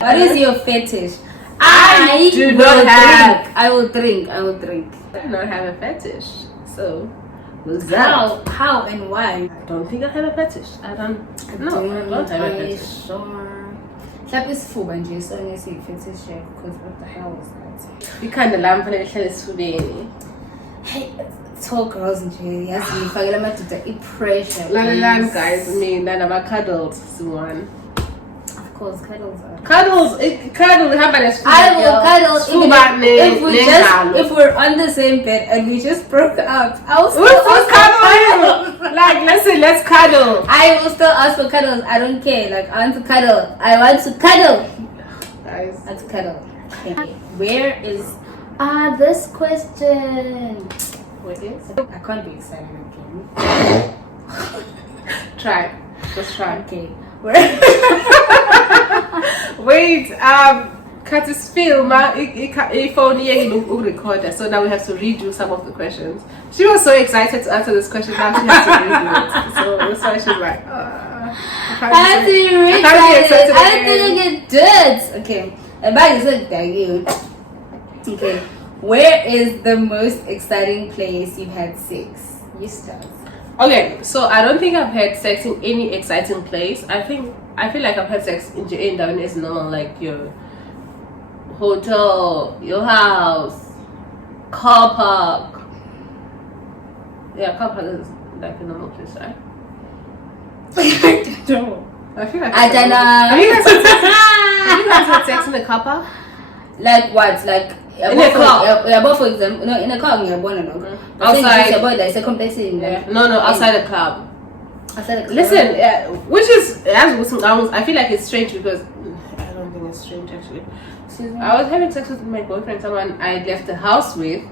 What is your fetish? I do not have. I will drink. I do not have a fetish. So, what's that? How and why? I don't think I have a fetish. I don't have a fetish. Slap is full and you saw me see fetish check because what the hell is that? You kind of lamp for the baby. Hey, talk girls and Jay. Yes, you forget about the pressure. Land guys, I mean, then about cuddles, one. Of course, cuddles are. Cuddle. How about this? I will cuddle if we're on the same bed and we just broke up. I will still cuddle. Like, let's cuddle. I will still ask for cuddles. I don't care. Like, I want to cuddle. Guys, I want to cuddle. Okay. Where is this question? What is? I can't be excited again. Try. Just try. Okay. Wait, cut this film. If only you record, so now we have to redo some of the questions. She was so excited to answer this question, now she has to redo it. So that's why she's like, I have to be really excited. I think it did. Okay. And back is it. Okay. Where is the most exciting place you've had sex? You start. Okay, so I don't think I've had sex in any exciting place. I feel like I've had sex in down as normal, like your hotel, your house, car park. Yeah, car park is like a normal place, right? I don't know. I feel like I don't know. Have you guys had sex in the car park? Like what? Like in a car? Yeah, but for example, no, in a car, you're born or outside. Like a competition. Yeah. No, outside the club. Outside the club. Listen, which is I feel like it's strange because I don't think it's strange actually. I was having sex with my boyfriend, someone I left the house with,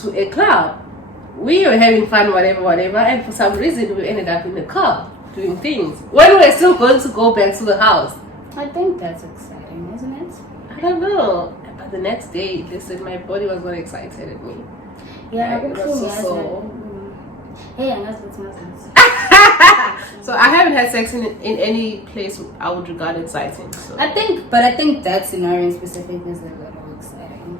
to a club. We were having fun, whatever, and for some reason we ended up in the car doing things when we're still going to go back to the house. I think that's exciting, isn't it? I don't know. But the next day, listen, my body was not excited at me. Yeah, it was so. Hey, and that's my sense. So I haven't had sex in any place I would regard exciting. So. I think that scenario in specific is a little exciting.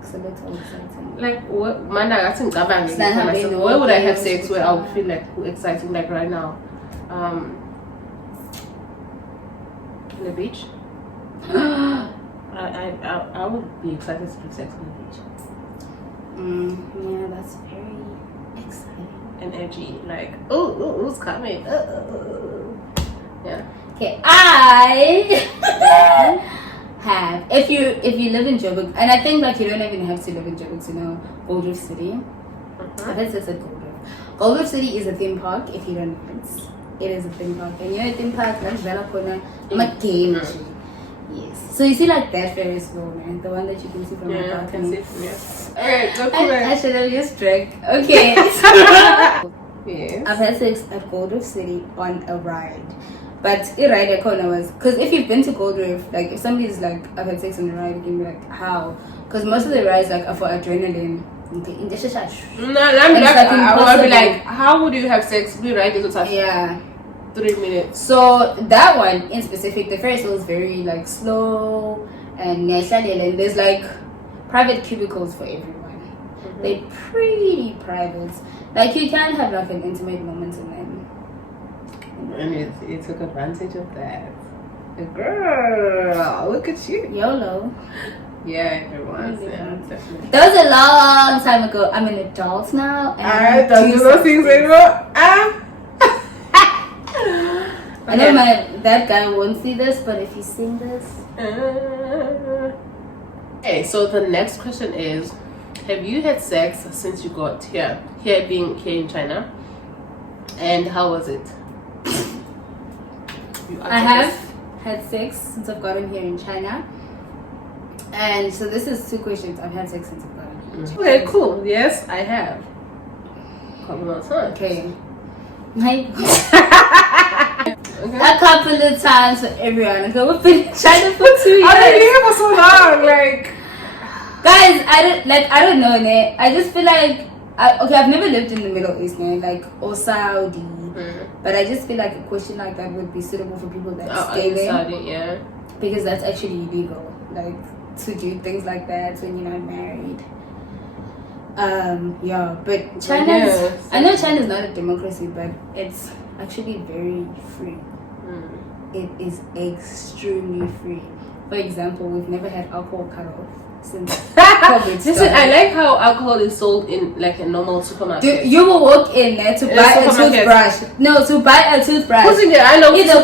It's a little exciting. Like what? Man, I think where would I have sex where I would feel like exciting? Like right now, in the beach. I would be excited to do sex on the beach. Yeah, that's very exciting and edgy. Like, who's coming? Yeah. Okay, I have. If you live in Joburg, and I think like you don't even have to live in Joburg to know Gold Reef City. I think it's a Gold Reef. Gold Reef City is a theme park. If you don't know it is a theme park, and you're a theme park. Like a game. Yes. So you see like that Ferris wheel, man, the one that you can see from my balcony. Alright, go for it. I should have used drink. Okay. Yes. I've had sex at Gold Reef City on a ride. But the ride I corner was because if you've been to Gold Reef, like if somebody's like I've had sex on the ride, you can be like, how? Because most of the rides like are for adrenaline. Okay, in the I would be like, how would you have sex? We ride this with yeah. 3 minutes. So that one in specific, the Ferris wheel is very like slow and there's like private cubicles for everyone. They're pretty private. Like you can have like an intimate moment in them. And it took advantage of that. Girl, look at you. YOLO. Yeah, everyone. Yeah, definitely. That was a long time ago. I'm an adult now. And I don't do those things anymore. I know that guy won't see this, but if he's seen this. Okay, so the next question is, have you had sex since you got here? Here being here in China. And how was it? I have had sex since I've gotten here in China. And so this is 2 questions. I've had sex since I've gotten here in China. Okay, cool. Yes, I have. Couple of times. Okay. A couple of times for everyone. Okay, we've been in China for 2 years. I've been here for so long. Like, guys, I don't know, ne? I just feel like I've never lived in the Middle East, ne? Like or Saudi, but I just feel like a question like that would be suitable for people that stay there. Saudi, yeah. because that's actually illegal. Like to do things like that when you're not married. Yeah, but China's. I know China's not a democracy, but it's actually very free. It is extremely free. For example, we've never had alcohol cut off since COVID started. Listen, I like how alcohol is sold in like a normal supermarket. You will walk in there to buy a toothbrush. No, to buy a toothbrush. Who's in there? I know. It's a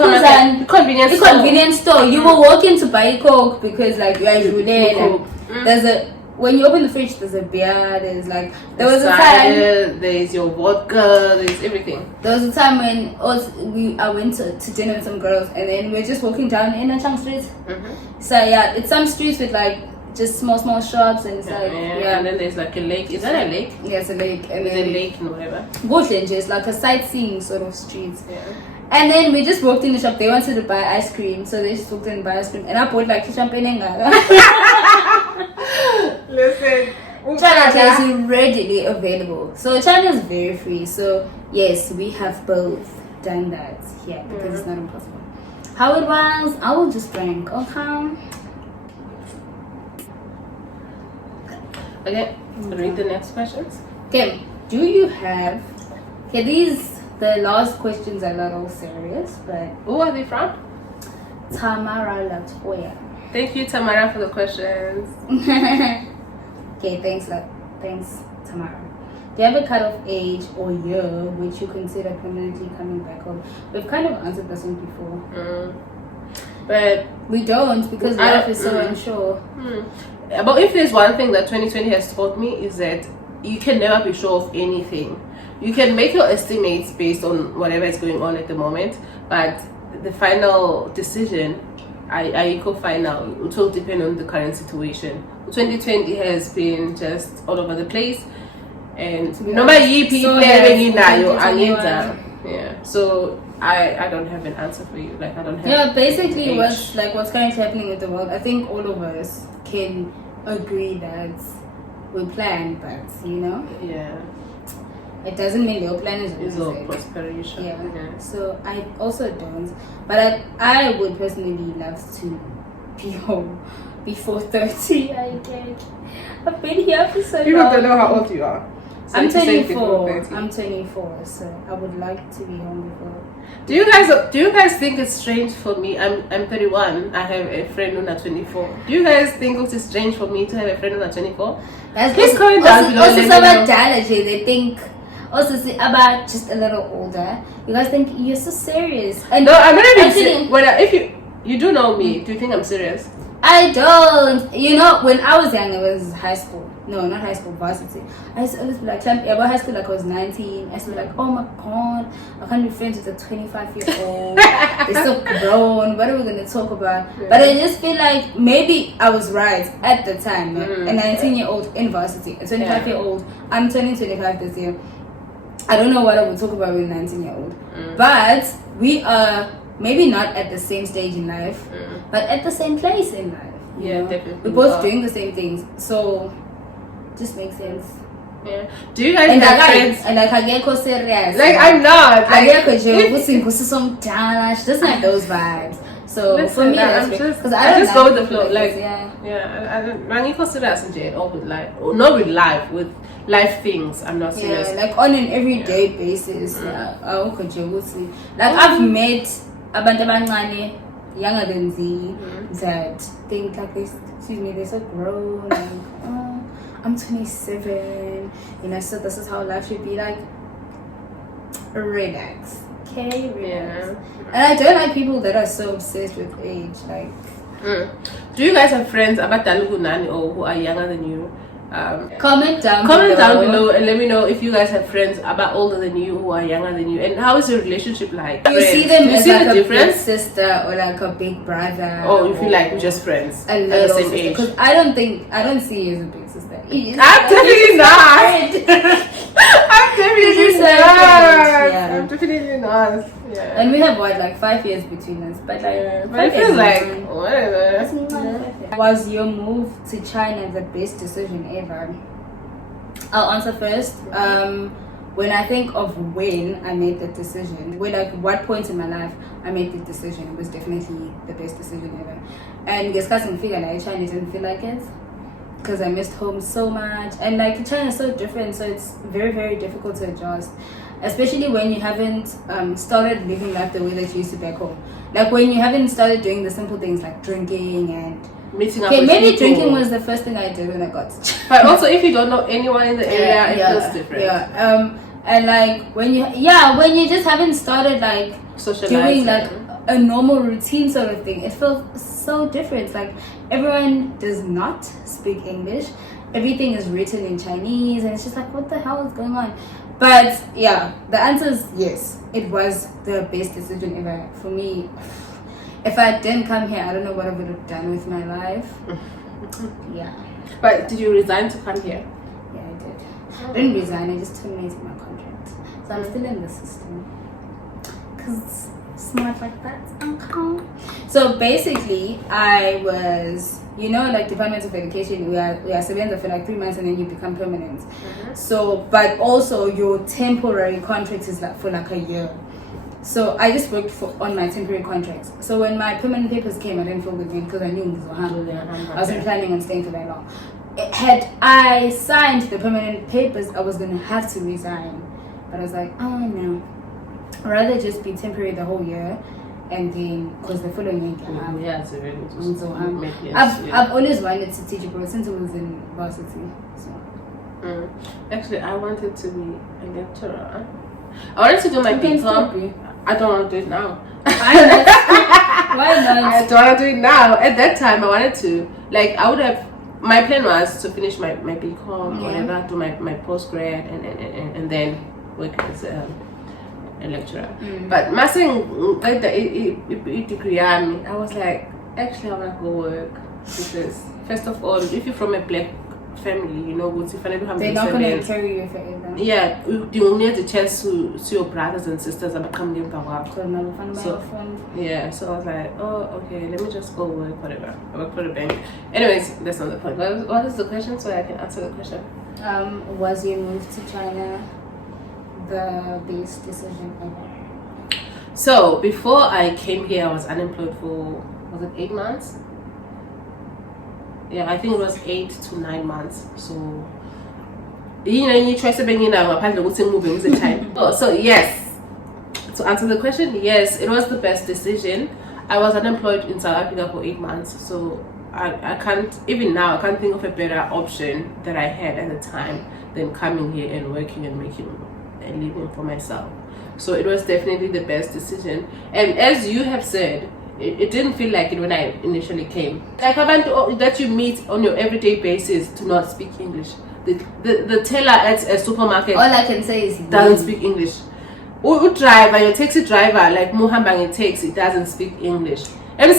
convenience store. You will walk in to buy a Coke because like you are there. There's a when you open the fridge, there's a beer. There's like there was a time. There's your vodka. There's everything. There was a time when I went to dinner with some girls, and then we were just walking down in Chang Street. So yeah, it's some streets with like just small shops, and it's like and then there's like a lake. Is that a lake? Yeah, it's a lake. And then a lake and whatever. Good, just like a sightseeing sort of streets. Yeah. And then we just walked in the shop. They wanted to buy ice cream, so they just walked in and buy ice cream. And I bought like champagne and Listen, China is readily available. So China is very free. So yes, we have both done that here because it's not impossible. How it was, I will just drink. Okay. Okay, read the next questions. Okay, do you have... Okay, the last questions are not all serious, but... Who are they from? Tamara Latoya. Thank you, Tamara, for the questions. Okay, thanks, Tamara. Do you have a cut-off age or year which you consider permanently coming back home? We've kind of answered this one before. But we don't because life is so unsure. But if there's one thing that 2020 has taught me is that you can never be sure of anything. You can make your estimates based on whatever is going on at the moment, but the final decision, I equal final, it will depend on the current situation. 2020 has been just all over the place, and so I don't have an answer for you. Like I don't have. Basically what's currently happening with the world. I think all of us can agree that we plan, but it doesn't mean your plan is all prosperity. So I also don't, but I would personally love to be home before 30. I've been here for so long. People don't know how old you are. So I'm 24. I'm 24, so I would like to be home before. Do you guys think it's strange for me? I'm 31. I have a friend who's not 24. Do you guys think it's strange for me to have a friend who's not 24? Please comment down below. Also, about dialogy, they think. Also, see about just a little older. You guys think you're so serious. And no, I'm not even serious. If you do know me, do you think I'm serious? I don't. When I was young, it was high school. No, not high school, varsity. I used to always be like, about high school like I was 19. I used to be like, oh my god, I can't be friends with a 25-year-old. They're so grown. What are we going to talk about? Yeah. But I just feel like maybe I was right at the time. A 19-year-old in varsity, a 25-year-old. I'm turning 25 this year. I don't know what I would talk about with a 19-year-old. But we are maybe not at the same stage in life, but at the same place in life. Definitely. We're both doing the same things. So just makes sense. Yeah. Do you guys have friends? And like I get serious. Like I'm not. I get she doesn't have those vibes. So listen, for me, that's because I just go with the flow. Like I don't consider serious all with life, or not with life, with life things. I'm not serious. Like on an everyday basis. Like I've met abantu abancane younger than Z that think like they're so grown. Like, I'm 27, so this is how life should be. Like, relax, okay, relax. And I don't like people that are so obsessed with age. Like, do you guys have friends about or who are younger than you? Comment down below and let me know if you guys have friends about older than you who are younger than you, and how is your relationship like? You see them as like a big sister or like a big brother, or you feel like we're just friends at the same age? Because I don't see you as a big sister. I'm definitely not. I'm definitely not. I'm definitely not. Yeah. And we have like 5 years between us, but like but it feels like whatever. Was your move to China the best decision ever? I'll answer first. when I think of when I made the decision, what point in my life I made the decision, it was definitely the best decision ever. And discussing figure like China didn't feel like it because I missed home so much, and like China is so different, so it's very, very difficult to adjust, especially when you haven't started living life the way that you used to back home. Like when you haven't started doing the simple things like drinking and meeting up. Okay, with maybe people. drinking was the first thing I did when I got to China. But also, if you don't know anyone in the area, it feels different. Yeah. And like when you just haven't started like Socializing. doing like a normal routine sort of thing, it feels so different. Like everyone does not speak English. Everything is written in Chinese, and it's just like, what the hell is going on? But yeah, the answer is yes. It was the best decision ever for me. If I didn't come here, I don't know what I would have done with my life. Yeah. But did you resign to come here? Yeah, I did. I didn't resign, I just terminated my contract. So I'm still in the system. Because smart like that, uncle. So basically, I was, like Department of Education, we are surveillance for like 3 months and then you become permanent. So, but also your temporary contract is like for like a year. So I just worked on my temporary contracts. So when my permanent papers came, I didn't feel good because I knew it was I wasn't planning on staying for that long. Had I signed the permanent papers, I was going to have to resign. But I was like, oh no. I'd rather just be temporary the whole year and then, because the following year I've always wanted to teach abroad since I was in varsity. So. Actually, I wanted to be a lecturer. I wanted to do my BCom. I don't want to do it now. Why not? I don't want to do it now. At that time, I wanted to. Like, I would have. My plan was to finish my BCom, whatever, do my postgrad, and then work as a lecturer. But my thing, like the degree, I was like, actually, I want to go work because first of all, if you're from a black family, they're not going to carry you forever. Yeah, you only have the chance to see your brothers and sisters and become them yeah, so I was like, oh, okay, let me just go work, whatever. I work for the bank. Anyways, that's not the point. What is the question so I can answer the question? Was your move to China the best decision ever? So before I came here, I was unemployed for, was it 8 months? Yeah, I think it was 8 to 9 months. So, you try to bring in moving time. So yes, to answer the question, yes, it was the best decision. I was unemployed in South Africa for 8 months, so I can't, even now, I can't think of a better option that I had at the time than coming here and working and making a living for myself. So it was definitely the best decision. And as you have said, it didn't feel like it when I initially came. Like abantu that you meet on your everyday basis do not speak English. The teller at a supermarket, all I can say is doesn't speak English. Driver, your taxi driver, like Muhambang in taxi, doesn't speak English. A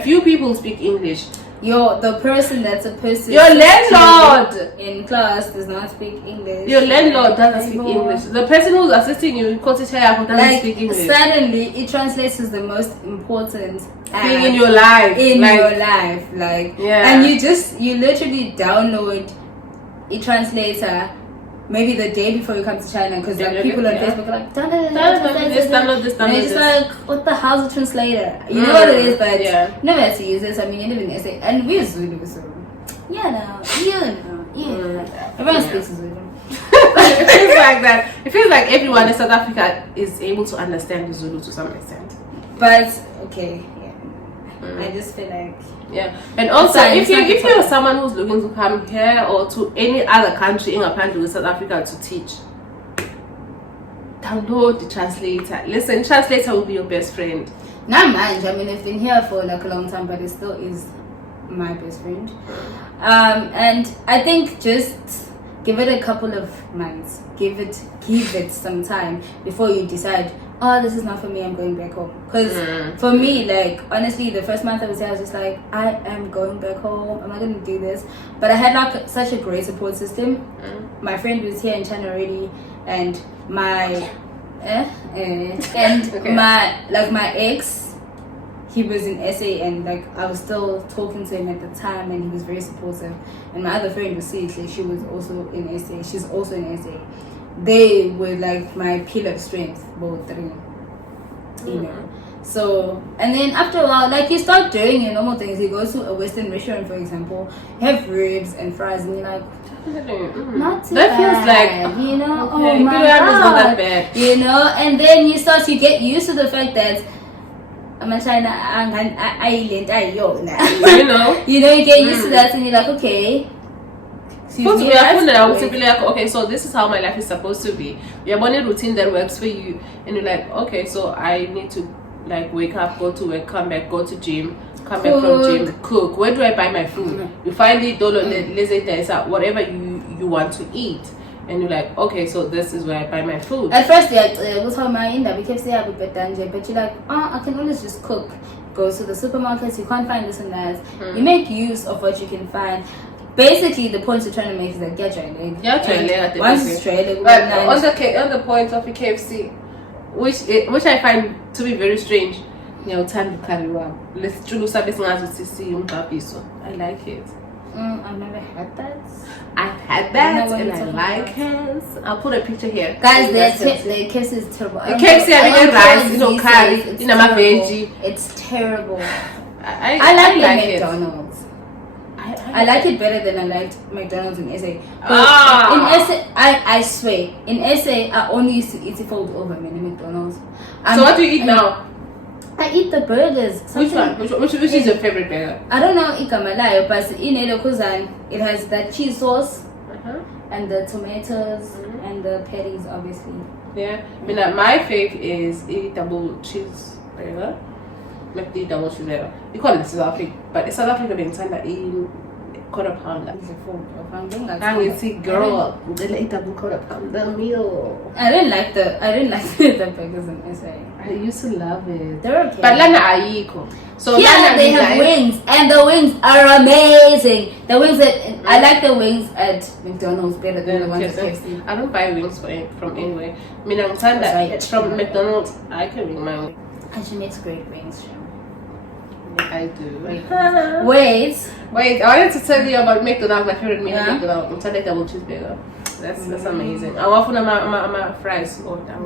few people speak English. The person that's supposed to your landlord in class does not speak English. Your landlord doesn't speak English. The person who's assisting you doesn't speak English. Suddenly it translates as the most important thing in your life. And you literally download a translator maybe the day before you come to China, because people on Facebook are like, download this. And you're just like, what the hell's a translator? You know what it is, but you never had to use this. I mean, you live in SA, and we're Zulu, so everyone speaks Zulu. It feels like that. It feels like everyone in South Africa is able to understand Zulu to some extent. But okay, I just feel like. Yeah, and also if you're someone who's looking to come here or to any other country in a country with South Africa to teach, download the translator. Listen, translator will be your best friend. Not mind. I mean, I've been here for like a long time, but it still is my best friend. And I think just give it a couple of months. Give it some time before you decide, oh, this is not for me, I'm going back home. Because for me, like, honestly, the first month I was here, I was just like, I am going back home, I'm not going to do this. But I had like such a great support system. My friend was here in China already, and my my ex, he was in SA, and like I was still talking to him at the time, and he was very supportive. And my other friend was seriously, she was also in SA, she's also in SA. they were like my pillar of strength, both three. You know. So, and then after a while, like you start doing your normal things. You go to a Western restaurant, for example, have ribs and fries, and you're like, not too that feels bad, like, you know. okay, Oh my Bilal is not that god, bad. you know. And then you get used to the fact that I'm a China island, You know. you know, you get used to that, and you're like, okay. Okay, so this is how my life is supposed to be. You have a routine that works for you, and you're like, okay, so I need to like wake up, go to work, come back, go to gym, come back from gym, cook. Where do I buy my food? You find it, whatever you want to eat, and you're like, okay, so this is where I buy my food. At first, what's how my in that we kept saying but you're like, I can always just cook. Go to the supermarkets, you can't find this and that. You make use of what you can find. Basically, the point you're trying to make is that get your leg. Once it's straight, but on the point of the KFC, which I find to be very strange. Let's I like it. I've never had that. I've had that and I like it. I'll put a picture here. Guys, the KFC is terrible. The KFC having rice, curry, my veggie. It's terrible. I like the McDonald's. I like it better than I liked McDonald's in SA. In SA, I swear, in SA, I only used to eat it fold over in McDonald's. So what do you eat now? I eat the burgers. Which one? Which is your favorite burger? I don't know ikamalayo, but in Kuzan, it has the cheese sauce and the tomatoes and the patties, obviously. Yeah, my fave is a double cheeseburger. McD double cheeseburger. You call it South Africa, but in South Africa, they send in quarter pounder. It's a full pounding. I will see girl. They like double quarter pounder meal. I didn't like the burgers in SA. I used to love it. They're okay. But Lana Ayiko. So yeah, they have wings, and the wings are amazing. The wings I like the wings at McDonald's better than the ones at KFC. I don't buy wings from anywhere. I mean, I'm saying that from McDonald's, I can bring my wings. And she makes great wings. I do. Wait. I wanted to tell you about McDonald's. My favorite meal at McDonald's. I'm double cheeseburger. That's amazing. I want my fries. What? I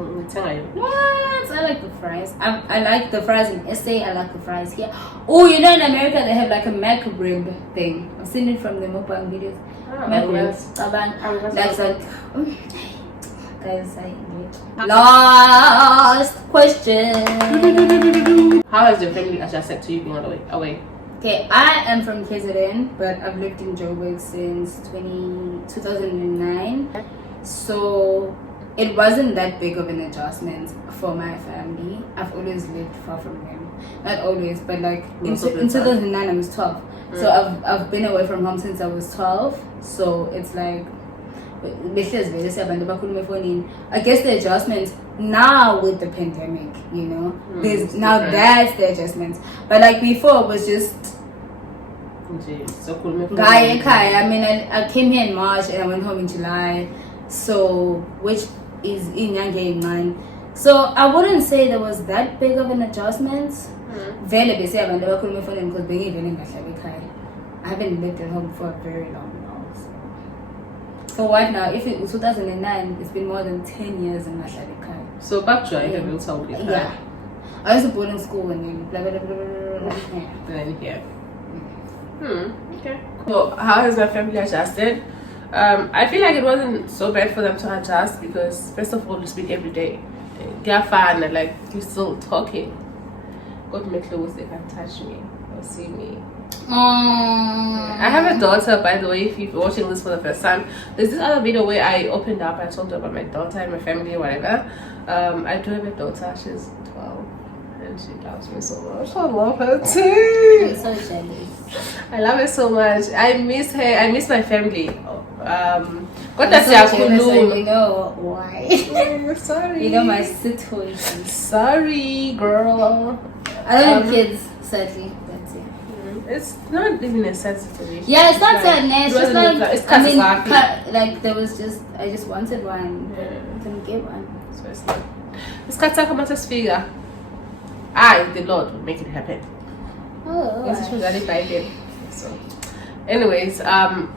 like the fries. I like the fries in SA. I like the fries here. Oh, you know, in America they have like a mac rib thing. I've seen it from the mukbang videos. Mac ribs. That's like. Guys, I eat. Last question. How has your family adjusted to you being away? Okay, I am from KZN, but I've lived in Joburg since 2009. So it wasn't that big of an adjustment for my family. I've always lived far from them. Not always, but like in 2009 I was 12. So I've been away from home since I was 12. So it's like I guess the adjustment now with the pandemic, you know, there's now that's the adjustment. But like before, it was just I mean, I came here in March and I went home in July, so which is in Yang mine. So I wouldn't say there was that big of an adjustment. I haven't lived at home for a very long time. So right now, if it was 2009, it's been more than 10 years in Masharika. So back to you, yeah. I was born in school and then blah, blah, blah, blah, blah. Yeah. And then here. Okay. So how has my family adjusted? I feel like it wasn't so bad for them to adjust because first of all, you speak every day. Get fun and like you're still talking. Go to my clothes, they can touch me or see me. I have a daughter, by the way, if you're watching this for the first time. There's this other video where I opened up, I talked about my daughter and my family or whatever. I do have a daughter, she's 12 and she loves me so much. I love her too. I'm so jealous. I love her so much. I miss her, I miss my family. I'm so jealous, and you know why. Sorry. You know my situation. Sorry, girl. I don't have kids, sadly. That's it. It's not even a sad situation. Yeah, it's not sadness. It's just like it's I mean, like there was just I just wanted one, but I couldn't get one. So it's like it's Kataka figure. The Lord will make it happen. Oh, It's usually by him. So Anyways,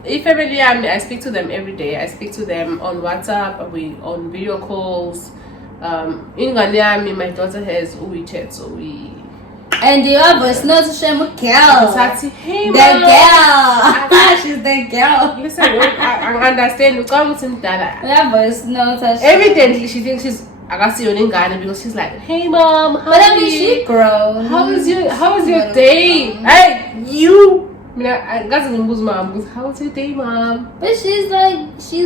if family, I speak to them every day. I speak to them on WhatsApp. We on video calls. In Ghana, my daughter has WeChat, so we. And the other not shame girl. Hey, the girl. She's the girl. Listen, I understand. Evidently, she thinks she's. I got see in Ghana because she's like, hey mom, but I mean, she grown. How was your day? Hey, you. I got some mom. How was your day, mom? But she's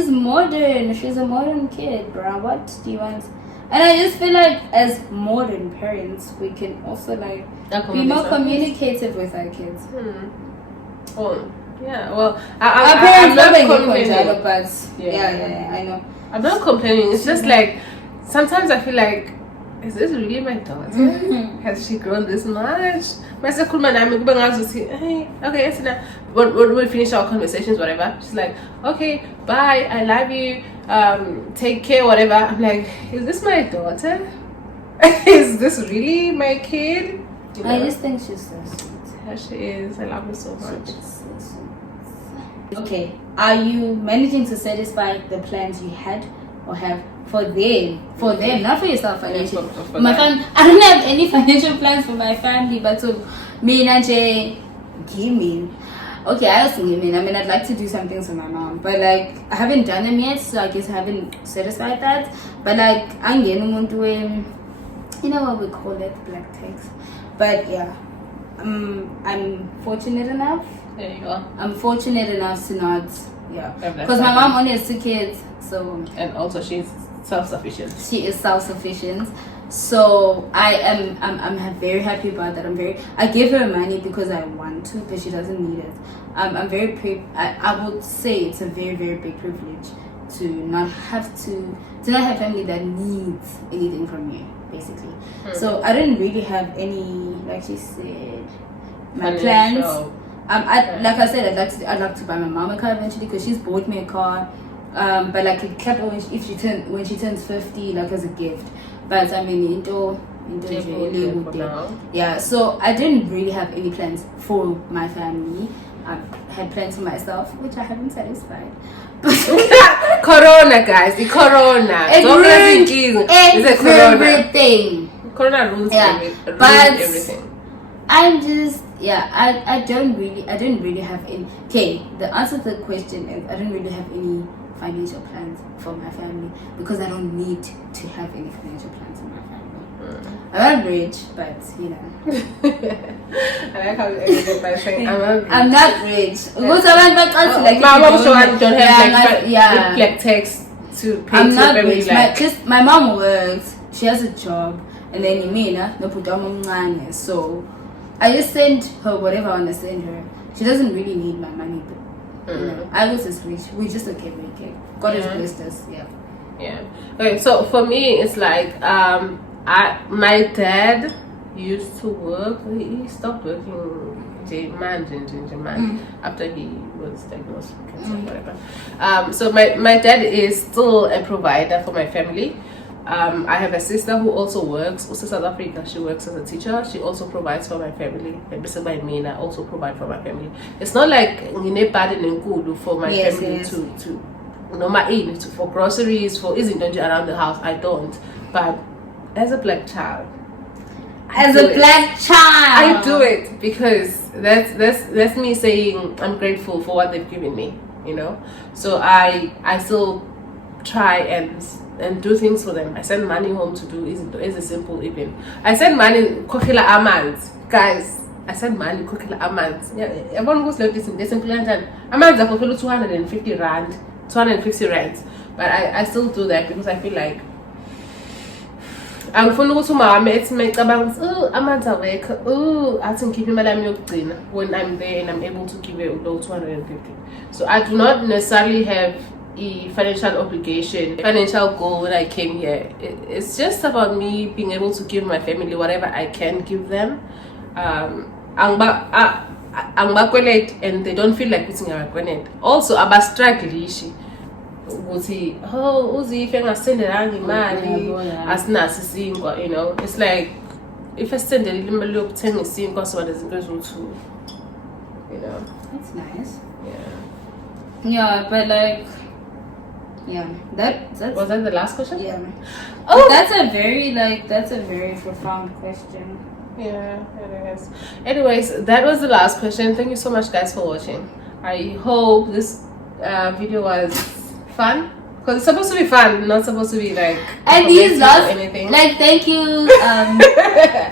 modern. She's a modern kid, bro. What do you want? And I just feel like as modern parents, we can also like be more communicative with our kids. Oh, yeah. Well, our parents not complaining, but yeah, I know. I'm not complaining. It's just like sometimes I feel like, is this really my daughter? Has she grown this much? Okay, it's enough. When we finish our conversations, whatever, she's like, okay, bye, I love you, take care, whatever. I'm like, is this my daughter? Is this really my kid? You know? I just think she's so sweet. Yeah, she is. I love her so much. Okay, are you managing to satisfy the plans you had or have for them, not for yourself financially? For my family, I don't have any financial plans for my family, but to me and give me. Okay, I also mean, I'd like to do some things for my mom, but like I haven't done them yet, so I guess I haven't satisfied that. But like I'm getting doing, you know what we call it, black tax. But yeah, I'm fortunate enough. There you go. I'm fortunate enough to not, because my mom only has 2 kids, so. And also she's self-sufficient. She is self-sufficient, so I'm very happy about that. I give her money because I want to, but she doesn't need it. I would say it's a very, very big privilege to not have family that needs anything from me, basically. So I didn't really have any, like she said, my plans. Like I said, I'd like to buy my mom a car eventually because she's bought me a car. But like a couple when she turns 50, like as a gift. But I mean, yeah. So I didn't really have any plans for my family. I had plans for myself, which I haven't satisfied. Corona, guys, the corona. It ruined everything. Corona ruins everything. I'm just I didn't really have any. Okay, the answer to the question is I didn't really have any financial plans for my family because I don't need to have any financial plans for my family. I'm not rich, but you know. I like how you ended it by saying I'm not rich. Like text to pay. I'm not rich. My mom works. She has a job, and then no, so I just send her whatever I want to send her. She doesn't really need my money, but you know, I was just rich. We're just okay. God has blessed us. Yeah. Okay, so for me, it's like my dad used to work. He stopped working. After he was diagnosed with cancer, whatever. So my dad is still a provider for my family. I have a sister who also works in South Africa. She works as a teacher. She also provides for my family. And beside by me, I also provide for my family. It's not like bad and good for my family to for groceries, for isn't around the house. I don't. But as a black child, I do it because that's me saying I'm grateful for what they've given me, you know. So I still try and do things for them. I send money home to do is a simple even. I send money kokila amans, guys. I send money kokila amans. Yeah, everyone goes like this in simple and amans are kokila 250 rand, 250 rands. But I still do that because I feel like I'm going to my mates make about amanzi awekho I think keep imali yokugcina when I'm there and I'm able to give it those 250. So I do not necessarily have a financial obligation, financial goal when I came here. It's just about me being able to give my family whatever I can give them. And they don't feel like putting a grenade. Also about struggle ukuthi uzife engasendelanga imali asinazi isinkwa, you know. It's like if I send imali yokuthenga isinkwa so there's izinto eziwu2 you know. That's nice. Yeah. Yeah, but like, yeah, that's Was that the last question? yeah. Oh, that's a very profound question. Yeah, it is. Anyways, that was the last question. Thank you so much, guys, for watching. I hope this video was fun, because it's supposed to be fun, not supposed to be like And these last, anything. like, thank you,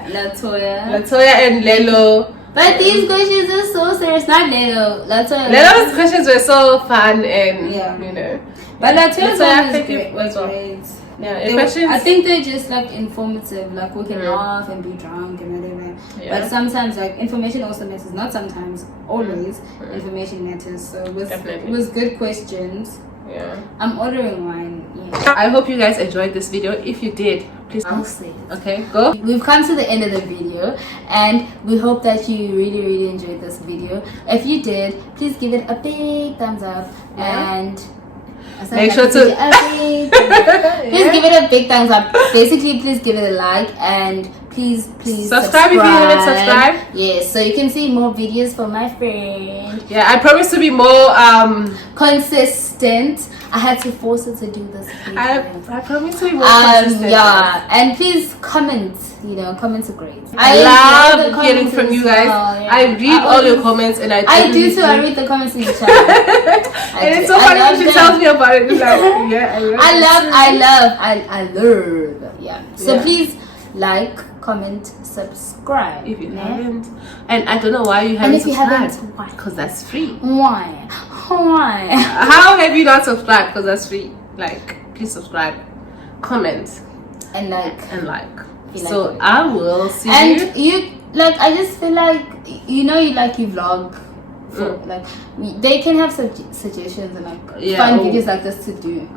Latoya. Latoya and Lelo. But these questions are so serious. Not Lelo. Latoya. Lelo's questions were so fun and Yeah. you know. But Latoya's Latoya, one thank you was as well. great. Yeah, They questions. I think they're just like informative, like we can laugh and be drunk and whatever. Yeah. But sometimes, like, information also matters. Not sometimes, always. Information matters. So it was good questions. Yeah. I'm ordering wine. Yeah. I hope you guys enjoyed this video. If you did, please. I'll say it. Okay, go. We've come to the end of the video, and we hope that you really enjoyed this video. If you did, please give it a big thumbs up and make sure to please give it a big thumbs up. Basically, please give it a like, and please subscribe if you haven't subscribed. Yes, so you can see more videos from my friend. Yeah, I promise to be more consistent. I had to force her to do this video. I promise to be more consistent. Yeah, and please comment. You know, comments are great. I love hearing from you guys. Well, yeah. I read all your comments, and I do too. I read the comments in the chat. And it's so funny when she tells me about it. It's like, yeah, I love. Yeah. So Yeah. please like, comment, subscribe. If you haven't, and I don't know why you And haven't if you haven't, subscribed, why? because that's free. Why? How have you not subscribed? Because that's free. Like, please subscribe, comment, And like. You So like it. I will see And you. you like, I just feel like, you know, you vlog for, like, they can have suggestions and like fun videos like this to do.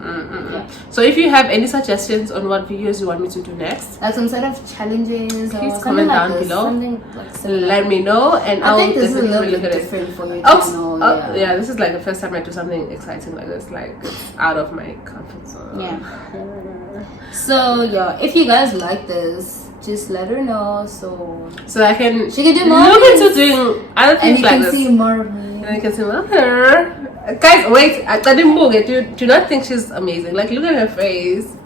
Yeah. So if you have any suggestions on what videos you want me to do next, Like some sort of challenges, please or comment like down this, below. something like similar. let me know, and I I'll think this is a definitely little look bit at it. different for your Oh, channel. yeah, this is like the first time I do something exciting like this. Like, it's out of my comfort zone. Yeah. So yeah, if you guys like this, just let her know so I can she can do more. look into doing other And things you like can this. see more of me. And you can see, look at her. Guys, wait, I didn't book it. Do not think she's amazing. Like, look at her face.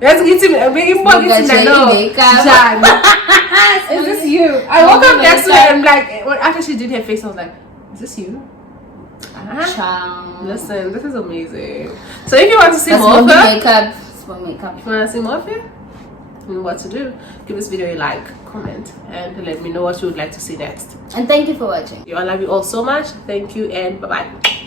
Let's get to me. I'm making more Look at getting your makeup. Jan. Is this you? I woke up next to her and like, after she did her face, I was like, is this you? Charm. Listen, this is amazing. So if you want to see That's more of her, makeup. Small makeup. if you want to see more of her, you know what to do. Give this video a like, comment, and let me know what you would like to see next. And thank you for watching. I love you all so much. Thank you, and bye-bye.